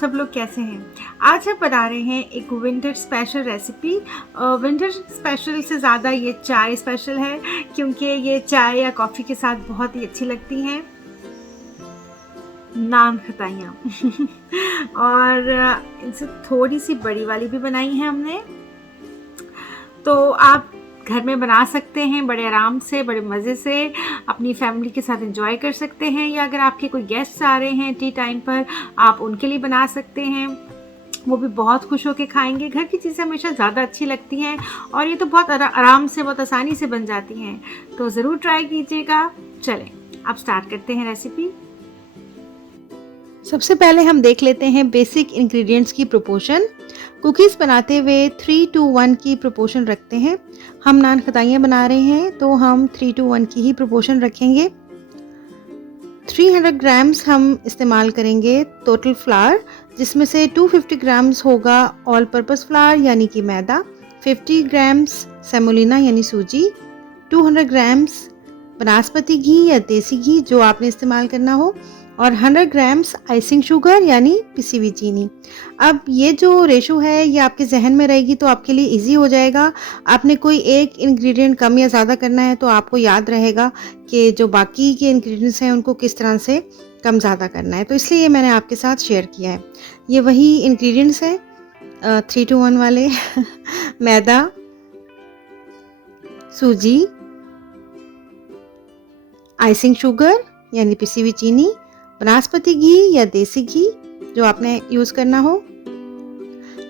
सब लोग कैसे हैं? आज हम बना रहे हैं एक winter special recipe. Winter special से ज़्यादा ये चाय स्पेशल है, क्योंकि ये चाय या कॉफ़ी के साथ बहुत ही अच्छी लगती हैं। नान खटाइयाँ और इनसे थोड़ी सी बड़ी वाली भी बनाई है हमने। तो आप घर में बना सकते हैं, बड़े आराम से, बड़े मज़े से अपनी फैमिली के साथ एंजॉय कर सकते हैं, या अगर आपके कोई गेस्ट आ रहे हैं टी टाइम पर, आप उनके लिए बना सकते हैं। वो भी बहुत खुश होकर खाएंगे। घर की चीज़ें हमेशा ज़्यादा अच्छी लगती हैं और ये तो बहुत आराम से, बहुत आसानी से बन जाती हैं। तो ज़रूर ट्राई कीजिएगा। चलें अब स्टार्ट करते हैं रेसिपी। सबसे पहले हम देख लेते हैं बेसिक इंग्रेडिएंट्स की प्रोपोर्शन। कुकीज़ बनाते हुए 3:1 की प्रोपोर्शन रखते हैं। हम नान खटाइयाँ बना रहे हैं तो हम 3:1 की ही प्रोपोर्शन रखेंगे। 300 ग्राम्स हम इस्तेमाल करेंगे टोटल फ्लावर, जिसमें से 250 ग्राम्स होगा ऑल पर्पस फ्लावर यानी कि मैदा, 50 ग्राम्स सेमोलिना यानी सूजी, 200 ग्राम्स बनास्पति घी या देसी घी जो आपने इस्तेमाल करना हो, और 100 ग्राम्स आइसिंग शुगर यानी पिसी हुई चीनी। अब ये जो रेशो है ये आपके जहन में रहेगी तो आपके लिए इजी हो जाएगा। आपने कोई एक इंग्रेडिएंट कम या ज़्यादा करना है तो आपको याद रहेगा कि जो बाकी के इंग्रेडिएंट्स हैं उनको किस तरह से कम ज़्यादा करना है, तो इसलिए ये मैंने आपके साथ शेयर किया है। ये वही इंग्रेडिएंट्स हैं 3:1 वाले मैदा, सूजी, आइसिंग शुगर यानी पिसी हुई चीनी, बनास्पति घी या देसी घी जो आपने यूज़ करना हो।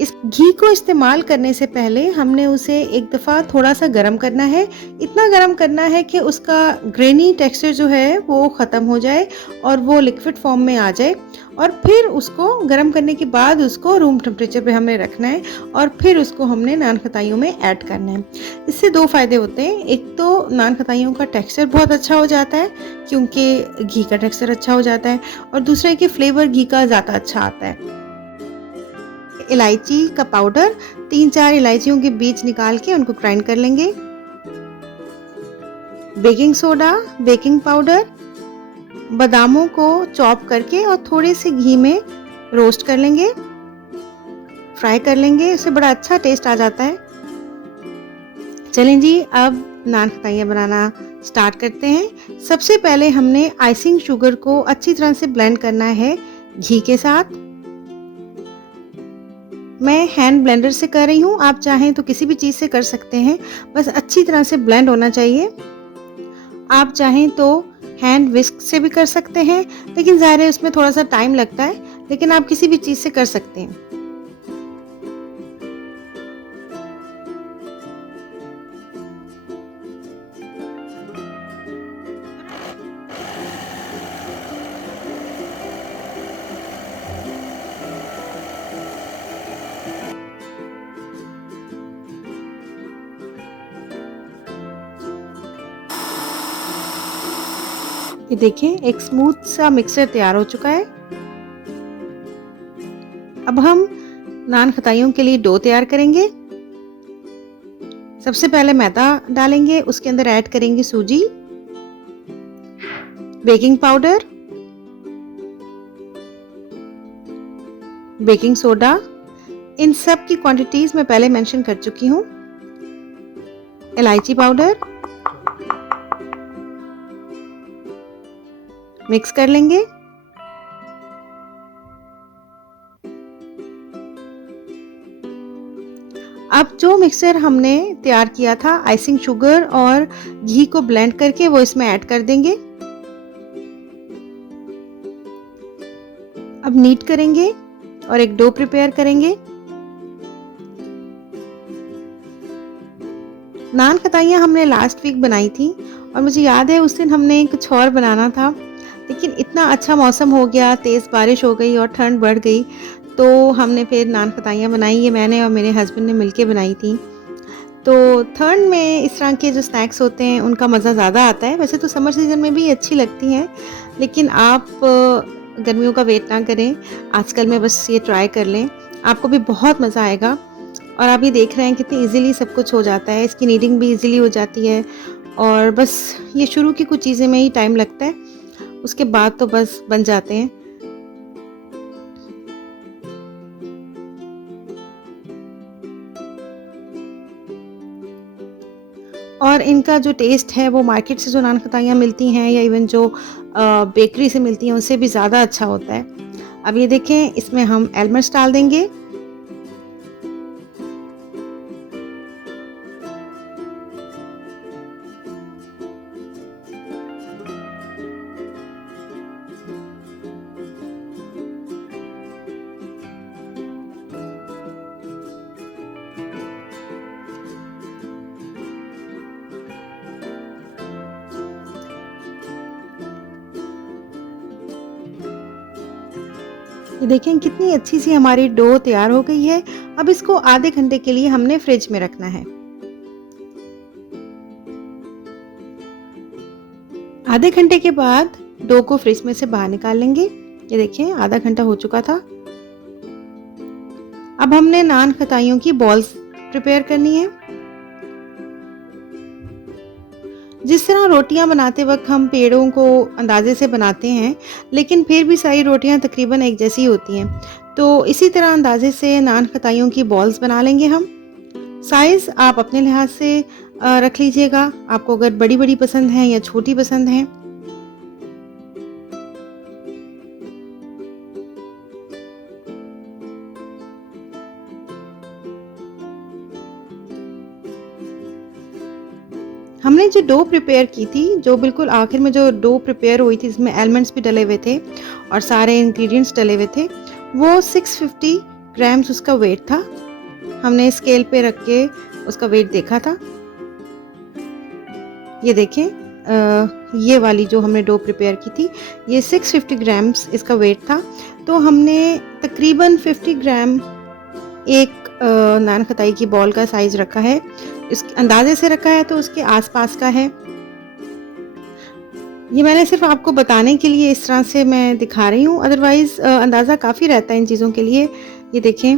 इस घी को इस्तेमाल करने से पहले हमने उसे एक दफ़ा थोड़ा सा गरम करना है। इतना गरम करना है कि उसका ग्रेनी टेक्सचर जो है वो ख़त्म हो जाए और वो लिक्विड फॉर्म में आ जाए, और फिर उसको गरम करने के बाद उसको रूम टेम्परेचर पे हमने रखना है और फिर उसको हमने नान खटाइयों में ऐड करना है। इससे दो फ़ायदे होते हैं। एक तो नान खटाइयों का टेक्सचर बहुत अच्छा हो जाता है क्योंकि घी का टेक्सचर अच्छा हो जाता है, और दूसरा है कि फ्लेवर घी का ज़्यादा अच्छा आता है। इलायची का पाउडर, 3-4 इलायचियों के बीज निकाल के उनको ग्राइंड कर लेंगे। बेकिंग सोडा, बेकिंग पाउडर, बादामों को चॉप करके और थोड़े से घी में रोस्ट कर लेंगे, फ्राई कर लेंगे, उससे बड़ा अच्छा टेस्ट आ जाता है। चलें जी, अब नान खटाइयाँ बनाना स्टार्ट करते हैं। सबसे पहले हमने आइसिंग शुगर को अच्छी तरह से ब्लेंड करना है घी के साथ। मैं हैंड ब्लेंडर से कर रही हूँ, आप चाहें तो किसी भी चीज़ से कर सकते हैं, बस अच्छी तरह से ब्लेंड होना चाहिए। आप चाहें तो हैंड विस्क से भी कर सकते हैं, लेकिन ज़ाहिर है उसमें थोड़ा सा टाइम लगता है, लेकिन आप किसी भी चीज़ से कर सकते हैं। ये देखें, एक स्मूथ सा मिक्सचर तैयार हो चुका है। अब हम नान खटाइयों के लिए डो तैयार करेंगे। सबसे पहले मैदा डालेंगे, उसके अंदर ऐड करेंगे सूजी, बेकिंग पाउडर, बेकिंग सोडा। इन सब की क्वांटिटीज मैं पहले मेंशन कर चुकी हूँ। इलायची पाउडर, मिक्स कर लेंगे। अब जो मिक्सचर हमने तैयार किया था आइसिंग शुगर और घी को ब्लेंड करके, वो इसमें ऐड कर देंगे। अब नीट करेंगे और एक डो प्रिपेयर करेंगे। नान खटाइयाँ हमने लास्ट वीक बनाई थी और मुझे याद है उस दिन हमने कुछ और बनाना था, लेकिन इतना अच्छा मौसम हो गया, तेज़ बारिश हो गई और ठंड बढ़ गई, तो हमने फिर नान खटाइयाँ बनाई। ये मैंने और मेरे हस्बैंड ने मिलके बनाई थी। तो ठंड में इस तरह के जो स्नैक्स होते हैं उनका मज़ा ज़्यादा आता है। वैसे तो समर सीज़न में भी अच्छी लगती हैं, लेकिन आप गर्मियों का वेट ना करें, आजकल में बस ये ट्राई कर लें, आपको भी बहुत मज़ा आएगा। और आप ये देख रहे हैं कितनी ईज़िली सब कुछ हो जाता है, इसकी नीडिंग भी ईज़िली हो जाती है, और बस ये शुरू की कुछ चीज़ें में ही टाइम लगता है, उसके बाद तो बस बन जाते हैं। और इनका जो टेस्ट है वो मार्केट से जो नान खताइयाँ मिलती हैं या इवन जो बेकरी से मिलती हैं उनसे भी ज़्यादा अच्छा होता है। अब ये देखें, इसमें हम एलमंड्स डाल देंगे। ये देखें कितनी अच्छी सी हमारी डो तैयार हो गई है। अब इसको आधे घंटे के लिए हमने फ्रिज में रखना है। आधे घंटे के बाद डो को फ्रिज में से बाहर निकाल लेंगे। ये देखें आधा घंटा हो चुका था। अब हमने नान खताइयों की बॉल्स प्रिपेयर करनी है। जिस तरह रोटियां बनाते वक्त हम पेड़ों को अंदाजे से बनाते हैं, लेकिन फिर भी सारी रोटियां तकरीबन एक जैसी होती हैं, तो इसी तरह अंदाजे से नान खताइयों की बॉल्स बना लेंगे हम। साइज़ आप अपने लिहाज से रख लीजिएगा, आपको अगर बड़ी बड़ी पसंद है या छोटी पसंद है। हमने जो डो प्रिपेयर की थी, जो बिल्कुल आखिर में जो डो प्रिपेयर हुई थी, इसमें एलिमेंट्स भी डले हुए थे और सारे इंग्रेडिएंट्स डले हुए थे, वो 650 ग्राम्स उसका वेट था। हमने स्केल पे रख के उसका वेट देखा था। ये देखें, ये वाली जो हमने डो प्रिपेयर की थी, ये 650 ग्राम्स इसका वेट था। तो हमने तकरीबन 50 ग्राम एक नान खताई की बॉल का साइज़ रखा है। इस अंदाजे से रखा है तो उसके आसपास का है। ये मैंने सिर्फ आपको बताने के लिए इस तरह से मैं दिखा रही हूँ, अदरवाइज़ अंदाज़ा काफ़ी रहता है इन चीज़ों के लिए। ये देखें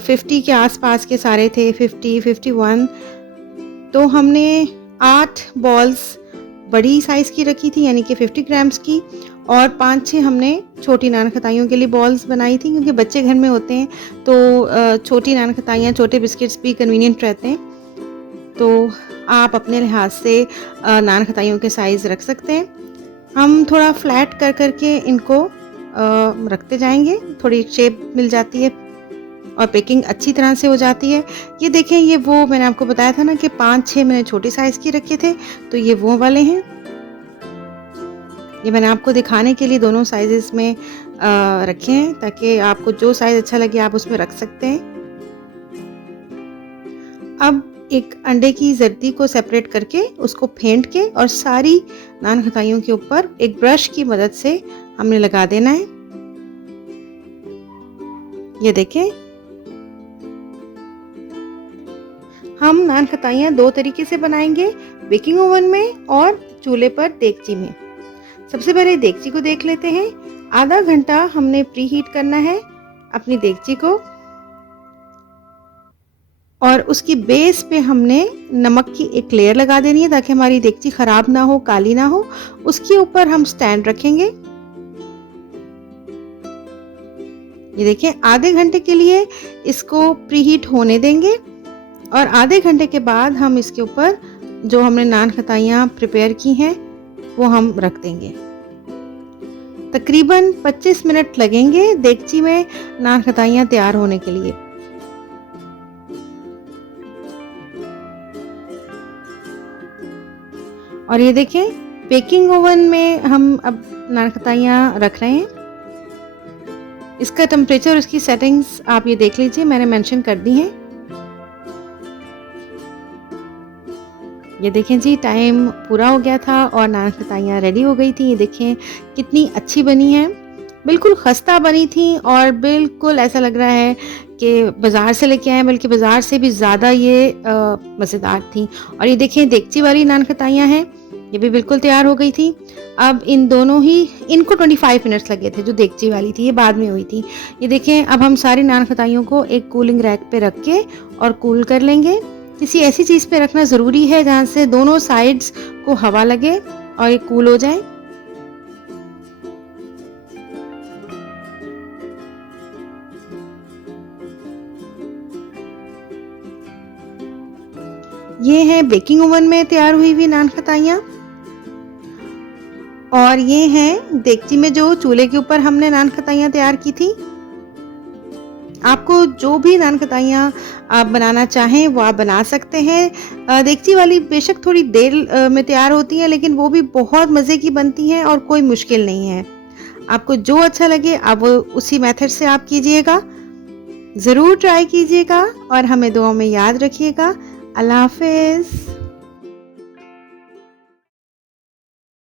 50 के आसपास के सारे थे, 50, 51। तो हमने 8 बॉल्स बड़ी साइज़ की रखी थी, यानी कि 50 ग्राम्स की, और 5-6 हमने छोटी नान खताइयों के लिए बॉल्स बनाई थी, क्योंकि बच्चे घर में होते हैं तो छोटी नान खताइयाँ, छोटे बिस्किट्स भी कन्वीनियंट रहते हैं। तो आप अपने लिहाज से नान खताइयों के साइज़ रख सकते हैं। हम थोड़ा फ्लैट कर करके इनको रखते जाएंगे, थोड़ी शेप मिल जाती है और पैकिंग अच्छी तरह से हो जाती है। ये देखें, ये वो मैंने आपको बताया था ना कि 5-6 मैंने छोटी साइज़ की रखे थे, तो ये वो वाले हैं। ये मैंने आपको दिखाने के लिए दोनों साइज़ेस में रखे हैं, ताकि आपको जो साइज़ अच्छा लगे आप उसमें रख सकते हैं। अब एक अंडे की जर्दी को सेपरेट करके उसको फेंट के और सारी नान खताइयों के ऊपर एक ब्रश की मदद से हमने लगा देना है। ये देखें, हम नान खताइयाँ 2 तरीके से बनाएंगे, बेकिंग ओवन में और चूल्हे पर देगची में। सबसे पहले देगची को देख लेते हैं। आधा घंटा हमने प्री हीट करना है अपनी देगची को, और उसकी बेस पे हमने नमक की एक लेयर लगा देनी है ताकि हमारी देगची खराब ना हो, काली ना हो। उसके ऊपर हम स्टैंड रखेंगे। ये देखें, आधे घंटे के लिए इसको प्री हीट होने देंगे और आधे घंटे के बाद हम इसके ऊपर जो हमने नान खताइयाँ प्रिपेयर की हैं वो हम रख देंगे। तकरीबन 25 मिनट लगेंगे देगची में नान खताइयाँ तैयार होने के लिए। और ये देखें, बेकिंग ओवन में हम अब नान खताइयाँ रख रहे हैं। इसका टेम्परेचर, इसकी सेटिंग्स आप ये देख लीजिए, मैंने मेंशन कर दी हैं। ये देखें जी, टाइम पूरा हो गया था और नान खताइयाँ रेडी हो गई थी। ये देखें कितनी अच्छी बनी हैं, बिल्कुल खस्ता बनी थी और बिल्कुल ऐसा लग रहा है कि बाज़ार से लेके आए, बल्कि बाज़ार से भी ज़्यादा ये मज़ेदार थी। और ये देखें, देगची वाली नान खताइयाँ हैं, ये भी बिल्कुल तैयार हो गई थी। अब इनको 25 मिनट्स लगे थे, जो देगची वाली थी ये बाद में हुई थी। ये देखें, अब हम सारी नान खताइयों को एक कूलिंग रैक पे रख के और कूल कर लेंगे। किसी ऐसी चीज़ पे रखना ज़रूरी है जहाँ से दोनों साइड्स को हवा लगे और ये कूल हो जाए। ये है बेकिंग ओवन में तैयार हुई हुई नान खताइयाँ। और ये हैं देगची में जो चूल्हे के ऊपर हमने नान खताइयाँ तैयार की थी। आपको जो भी नान खताइयाँ आप बनाना चाहें वो आप बना सकते हैं। देगची वाली बेशक थोड़ी देर में तैयार होती हैं, लेकिन वो भी बहुत मज़े की बनती हैं और कोई मुश्किल नहीं है। आपको जो अच्छा लगे आप वो उसी मेथड से आप कीजिएगा। ज़रूर ट्राई कीजिएगा और हमें दुआओं में याद रखिएगा। अल्लाह हाफ़िज़।